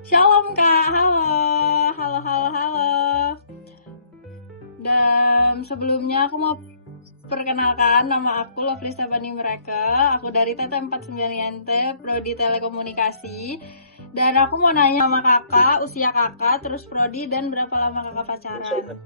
Shalom Kak, halo, halo, halo, halo. Dan sebelumnya aku mau perkenalkan, nama aku Lovely Sabani Mereka. Aku dari TT49YNT, Prodi Telekomunikasi. Dan aku mau nanya sama kakak, usia kakak, terus prodi, dan berapa lama kakak pacaran?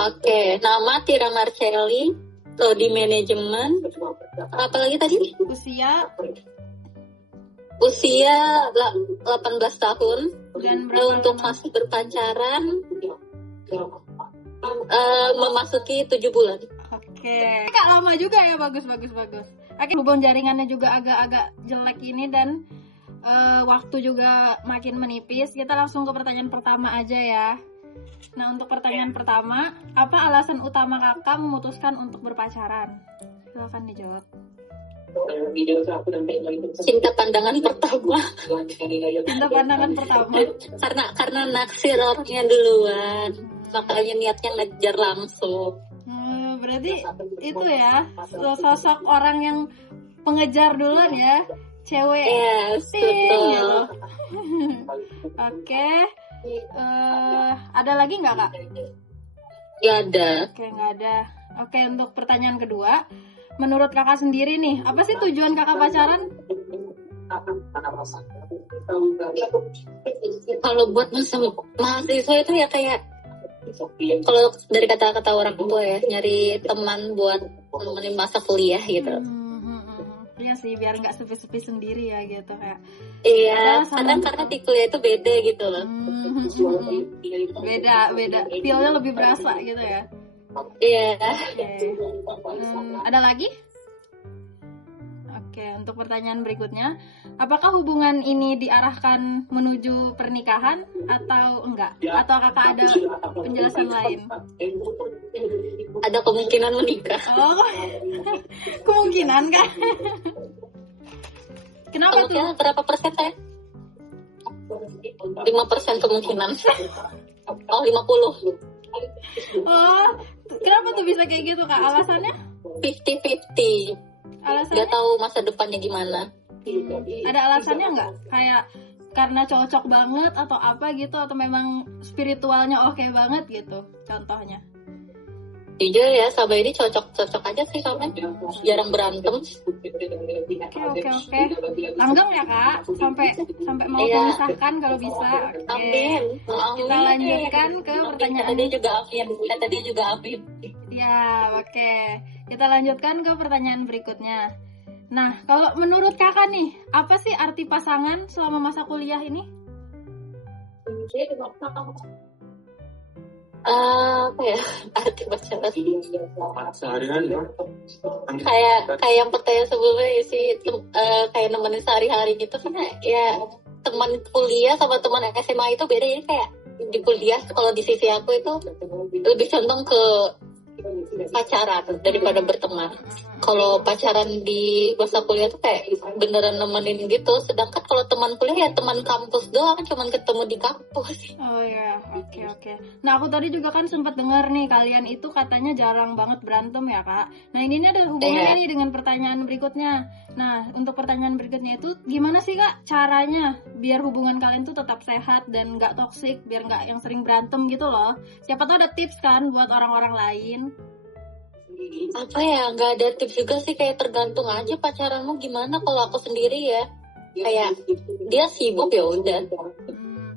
Oke, nama Tira Marcelli, prodi manajemen. Apalagi tadi? Usia 18 tahun. Dan untuk masih berpacaran memasuki 7 bulan. Oke, Kak lama juga ya, bagus. Oke, hubungan jaringannya juga agak-agak jelek ini dan waktu juga makin menipis. Kita langsung ke pertanyaan pertama aja ya. Nah, untuk pertanyaan pertama, apa alasan utama kakak memutuskan untuk berpacaran? Silakan dijawab. Cinta pandangan pertama. Cinta pandangan pertama. Karena naksir orangnya duluan, makanya niatnya ngejar langsung. Berarti itu ya, sosok orang yang pengejar duluan ya, cewek. Yes, betul. Gitu. Oke. Ada lagi nggak Kak? Nggak ada. Oke, nggak ada. Oke, untuk pertanyaan kedua, menurut kakak sendiri nih, apa sih tujuan kakak pacaran? Kalau buat mahasiswa itu ya kayak, kalau dari kata-kata orang tua ya, nyari teman buat nemenin masa kuliah gitu. Iya sih, biar nggak sepi-sepi sendiri ya gitu kayak. Iya, karena di kuliah itu beda gitu loh. Beda, feel-nya lebih berasa gitu ya. Iya. Okay. Ada lagi? Oke, untuk pertanyaan berikutnya, apakah hubungan ini diarahkan menuju pernikahan atau enggak? Atau kakak ada penjelasan lain? Ada kemungkinan menikah. Oh, kemungkinan kan? Kenapa tuh? Berapa persen saya? 5% kemungkinan. Oh, 50. Oh, kenapa tuh bisa kayak gitu Kak? Alasannya? 50-50. Alasannya? Gak tahu masa depannya gimana. Ada alasannya nggak? Kayak karena cocok banget atau apa gitu, atau memang spiritualnya oke banget gitu contohnya? Jujur ya, Sabah ini cocok aja sih, soalnya jarang berantem. Oke. Langgeng ya Kak, sampai mau memisahkan kalau bisa. Amin. Kita lanjutkan ke pertanyaan. Tadi juga amin. Ya, oke. Kita lanjutkan ke pertanyaan berikutnya. Nah, kalau menurut kakak nih, apa sih arti pasangan selama masa kuliah ini? Apa ya arti pacaran? Sehari-hari kayak yang pertanyaan sebelumnya sih, kayak nemenin sehari-hari gitu, karena ya teman kuliah sama teman SMA itu beda. Jadi kayak di kuliah, kalau di sisi aku itu lebih condong ke pacaran daripada berteman. Kalau pacaran di masa kuliah tuh kayak beneran nemenin gitu. Sedangkan kalau teman kuliah ya teman kampus doang, cuman ketemu di kampus. Oh ya, oke. Nah, aku tadi juga kan sempat dengar nih, kalian itu katanya jarang banget berantem ya Kak. Nah, ini ada hubungannya nih dengan pertanyaan berikutnya. Nah, untuk pertanyaan berikutnya itu gimana sih Kak caranya biar hubungan kalian tuh tetap sehat dan nggak toksik, biar nggak yang sering berantem gitu loh. Siapa tahu ada tips kan buat orang-orang lain. Apa ya, nggak ada tips juga sih, kayak tergantung aja pacaranmu gimana. Kalau aku sendiri ya, kayak dia sibuk ya udah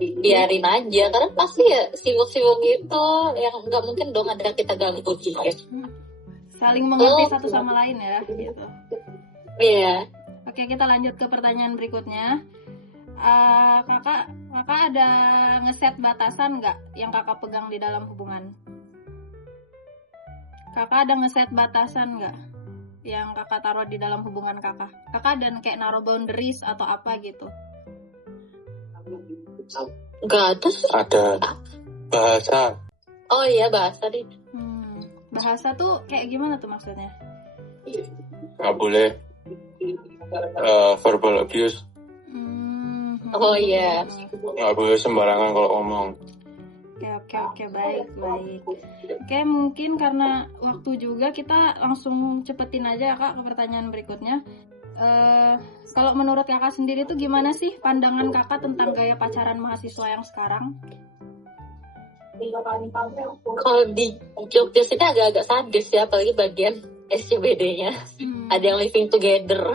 biarin aja, karena pasti ya sibuk-sibuk gitu, yang nggak mungkin dong ada kita ganggu juga. Saling mengerti satu sama lain ya gitu. Iya. Oke, kita lanjut ke pertanyaan berikutnya. Kakak ada ngeset batasan nggak yang kakak pegang di dalam hubungan? Kakak ada ngeset batasan nggak yang kakak taruh di dalam hubungan kakak? Kakak ada kayak naruh boundaries atau apa gitu? Nggak ada. Ada bahasa. Oh iya, bahasa nih. Bahasa tuh kayak gimana tuh maksudnya? Nggak boleh verbal abuse. Oh iya. Nggak boleh sembarangan kalau ngomong. Oke, baik. Oke, mungkin karena waktu juga kita langsung cepetin aja Kak ke pertanyaan berikutnya. Kalau menurut kakak sendiri tuh gimana sih pandangan kakak tentang gaya pacaran mahasiswa yang sekarang? Kalau di Jogja sini agak-agak sadis ya, apalagi bagian SCBD-nya. Ada yang living together.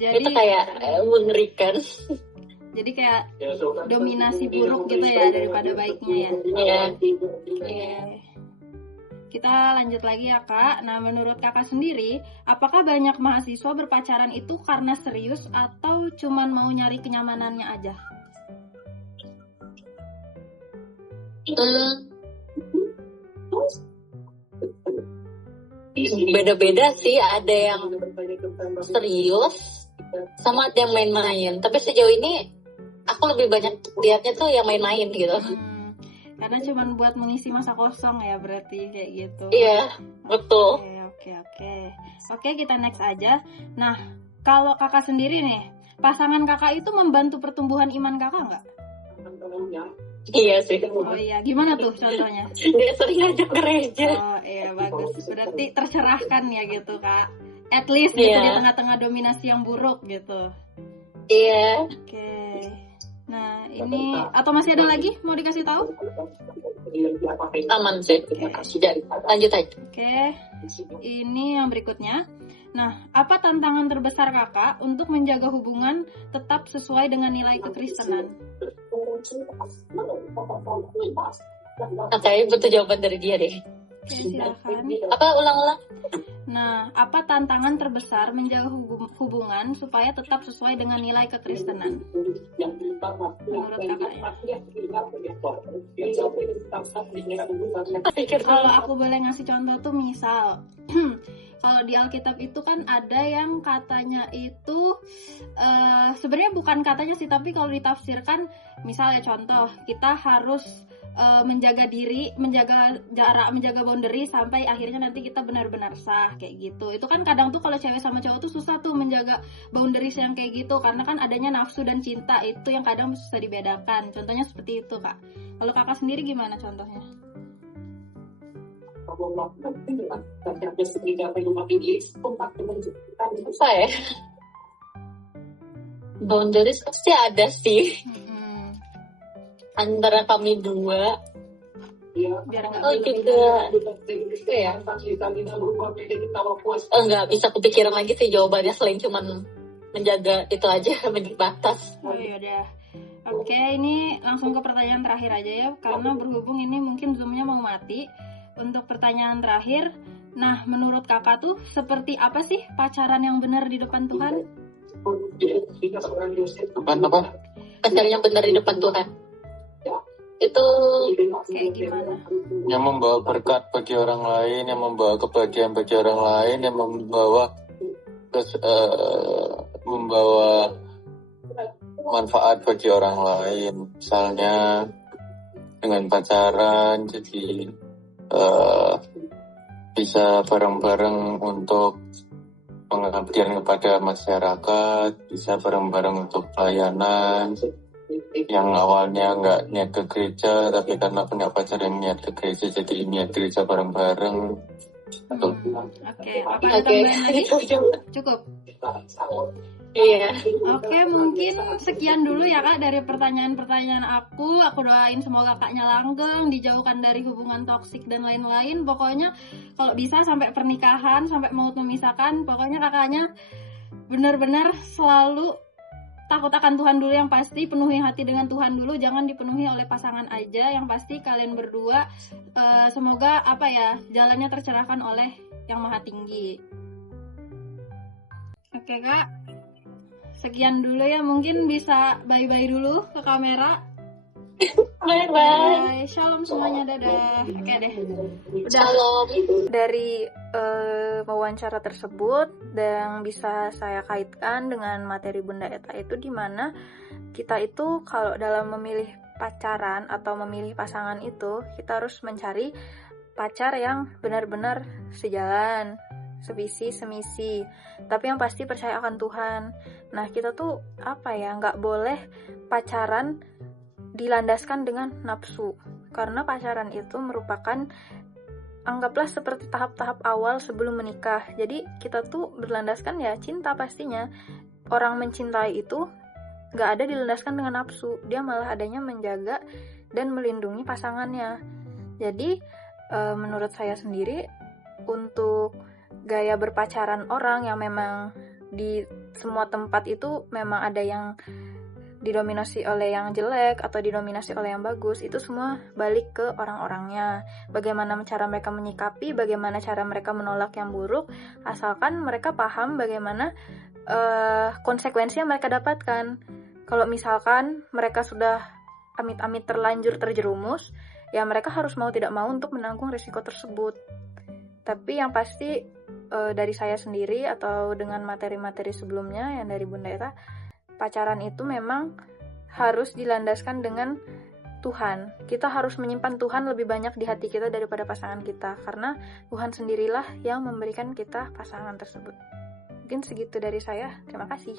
Jadi Itu kayak mengerikan. jadi kayak dominasi buruk gitu ya daripada baiknya ya. Iya. Oke. Kita lanjut lagi ya Kak. Nah menurut kakak sendiri, apakah banyak mahasiswa berpacaran itu karena serius atau cuman mau nyari kenyamanannya aja? Beda-beda sih, ada yang serius sama ada yang main-main. Tapi sejauh ini aku lebih banyak lihatnya tuh yang main-main gitu. Karena cuman buat mengisi masa kosong ya berarti kayak gitu. Iya, betul. Oke, kita next aja. Nah, kalau kakak sendiri nih, pasangan kakak itu membantu pertumbuhan iman kakak nggak? Iya sih. Oh iya, gimana tuh contohnya? Dia sering ngajak gereja. Oh iya, bagus. Berarti tercerahkan ya gitu kak. At least gitu di tengah-tengah dominasi yang buruk gitu. Iya. Oke. Nah ini, atau masih ada lagi mau dikasih tahu? Aman sih. Lanjut aja. Oke. Ini yang berikutnya. Nah, apa tantangan terbesar kakak untuk menjaga hubungan tetap sesuai dengan nilai kekristenan? Kayaknya butuh jawaban dari dia deh. Oke, silakan. Apa, ulang-ulang? Nah, apa tantangan terbesar menjaga hubungan supaya tetap sesuai dengan nilai kekristenan? Menurut kakaknya. Kalau aku boleh ngasih contoh tuh misal, kalau di Alkitab itu kan ada yang katanya itu sebenarnya bukan katanya sih, tapi kalau ditafsirkan misalnya contoh kita harus menjaga diri, menjaga jarak, menjaga boundary sampai akhirnya nanti kita benar-benar sah kayak gitu. Itu kan kadang tuh kalau cewek sama cowok tuh susah tuh menjaga boundaries yang kayak gitu karena kan adanya nafsu dan cinta itu yang kadang susah dibedakan. Contohnya seperti itu kak. Kalau kakak sendiri gimana contohnya? Apa ya? Boundaries pasti ada sih. Antara kami dua. Biar nggak bisa kepikiran lagi sih jawabannya selain cuman menjaga itu aja, menjaga batas. Oh iya deh. Oke, ini langsung ke pertanyaan terakhir aja ya, karena berhubung ini mungkin zoomnya mau mati. Untuk pertanyaan terakhir, nah menurut kakak tuh seperti apa sih pacaran yang benar di depan Tuhan? Apa? Pacaran yang benar di depan Tuhan itu kayak gimana? Yang membawa berkat bagi orang lain, yang membawa kebahagiaan bagi orang lain, yang membawa manfaat bagi orang lain. Misalnya dengan pacaran, jadi bisa bareng-bareng untuk pengabdian kepada masyarakat, bisa bareng-bareng untuk pelayanan. Yang awalnya nggak niat ke gereja, tapi karena punya pacar yang niat ke gereja, jadi niat gereja bareng-bareng. Oke, apa ada tambahan lagi? Cukup? Iya. Oke, mungkin sekian dulu ya kak dari pertanyaan-pertanyaan aku. Aku doain semoga kakaknya langgeng, dijauhkan dari hubungan toksik dan lain-lain. Pokoknya kalau bisa sampai pernikahan, sampai maut memisahkan, pokoknya kakaknya benar-benar selalu takut akan Tuhan dulu yang pasti, penuhi hati dengan Tuhan dulu, jangan dipenuhi oleh pasangan aja. Yang pasti kalian berdua semoga jalannya tercerahkan oleh Yang Maha Tinggi. Oke kak, sekian dulu ya, mungkin bisa bye-bye dulu ke kamera. Bye-bye. Shalom semuanya, dadah. Oke deh. Shalom. Dari wawancara tersebut dan bisa saya kaitkan dengan materi Bunda Eta itu, di mana kita itu kalau dalam memilih pacaran atau memilih pasangan itu kita harus mencari pacar yang benar-benar sejalan, sevisi, semisi, tapi yang pasti percaya akan Tuhan. Nah kita tuh nggak boleh pacaran dilandaskan dengan nafsu, karena pacaran itu merupakan anggaplah seperti tahap-tahap awal sebelum menikah. Jadi kita tuh berlandaskan ya cinta pastinya. Orang mencintai itu gak ada dilandaskan dengan nafsu, dia malah adanya menjaga dan melindungi pasangannya. Jadi menurut saya sendiri, untuk gaya berpacaran orang yang memang di semua tempat itu memang ada yang didominasi oleh yang jelek atau didominasi oleh yang bagus, itu semua balik ke orang-orangnya. Bagaimana cara mereka menyikapi, bagaimana cara mereka menolak yang buruk, asalkan mereka paham bagaimana konsekuensi yang mereka dapatkan. Kalau misalkan mereka sudah amit-amit terlanjur terjerumus, ya mereka harus mau tidak mau untuk menanggung risiko tersebut. Tapi yang pasti dari saya sendiri atau dengan materi-materi sebelumnya yang dari Bunda Eta, pacaran itu memang harus dilandaskan dengan Tuhan. Kita harus menyimpan Tuhan lebih banyak di hati kita daripada pasangan kita, karena Tuhan sendirilah yang memberikan kita pasangan tersebut. Mungkin segitu dari saya. Terima kasih.